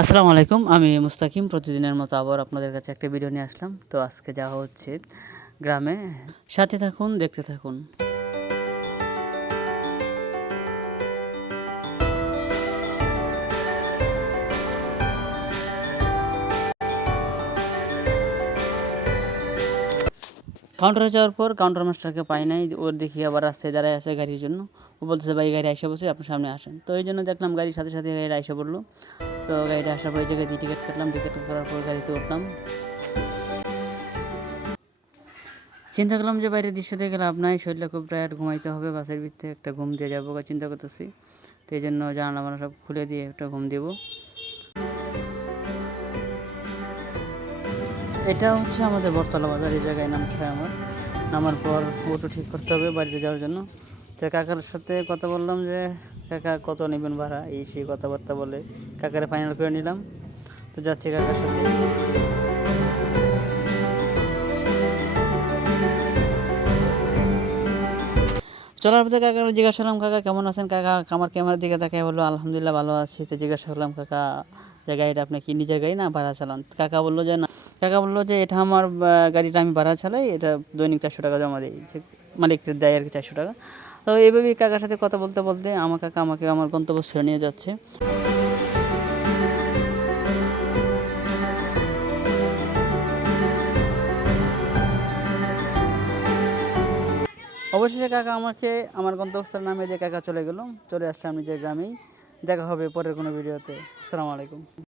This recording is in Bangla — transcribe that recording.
আসসালামু আলাইকুম, আমি মুস্তাকিম। প্রতিদিনের মতো আবার আপনাদের কাছে একটা ভিডিও নিয়ে আসলাম। তো আজকে যাওয়া হচ্ছে গ্রামে। সাথে থাকুন, দেখতে থাকুন। কাউন্টারে যাওয়ার পর কাউন্টার মাস্টারকে পাই নাই। ওর দেখি আবার রাস্তায় দাঁড়ায় আছে গাড়ির জন্য। ও বলতেছে, ভাই গাড়ি আইসা বসে, আপনার সামনে আসেন। তো এই জন্য দেখলাম গাড়ির সাথে সাথে গাড়িটা আইসা পড়লো। তো গাড়িটা আসার পর এই জায়গায় দিয়ে টিকিট কাটলাম। টিকিট করার পর গাড়িতে উঠলাম। চিন্তা করলাম যে বাইরের দৃশ্য দেখে লাভ নাই, শরীরটা খুব টায়ার্ড, ঘুমাইতে হবে। বাসের ভিতরে একটা ঘুম দিয়ে যাবো চিন্তা করতেছি। তো এই জন্য জানালা মানা সব খুলে দিয়ে একটা ঘুম দেবো। এটা হচ্ছে আমাদের বটতলা বাজার। এই জায়গায় নামতে হয় আমার। নামার পর অটো ঠিক করতে হবে বাড়িতে যাওয়ার জন্য। তো কাকার সাথে কথা বললাম যে, কাকা কত নেবেন ভাড়া, এই সেই কথাবার্তা বলে কাকারে ফাইনাল করে নিলাম। তো যাচ্ছি কাকার সাথে। চলার পথে কাকা জিজ্ঞাসা করলাম, কাকা কেমন আছেন? কাকা আমার ক্যামেরার দিকে তাকায় বললো, আলহামদুলিল্লাহ ভালো আছি। তো জিজ্ঞাসা করলাম, কাকা যে গাড়িটা আপনি কি নিজের গাড়ি না ভাড়া চালান? কাকা বললো যে না, কাকা বললো যে এটা আমার গাড়িটা আমি ভাড়া চালাই, এটা দৈনিক 400 টাকা জমা দিই, মালিক দেয় আর কি 400 টাকা। তো এইভাবেই কাকার সাথে কথা বলতে বলতে আমার কাকা আমাকে আমার গন্তব্যস্থলে নিয়ে যাচ্ছে। অবশেষে কাকা আমাকে আমার গন্তব্যস্থলে নামিয়ে দিয়ে কাকা চলে গেল। চলে আসলাম নিজের গ্রামেই। দেখা হবে পরের কোনো ভিডিওতে। আসসালামু আলাইকুম।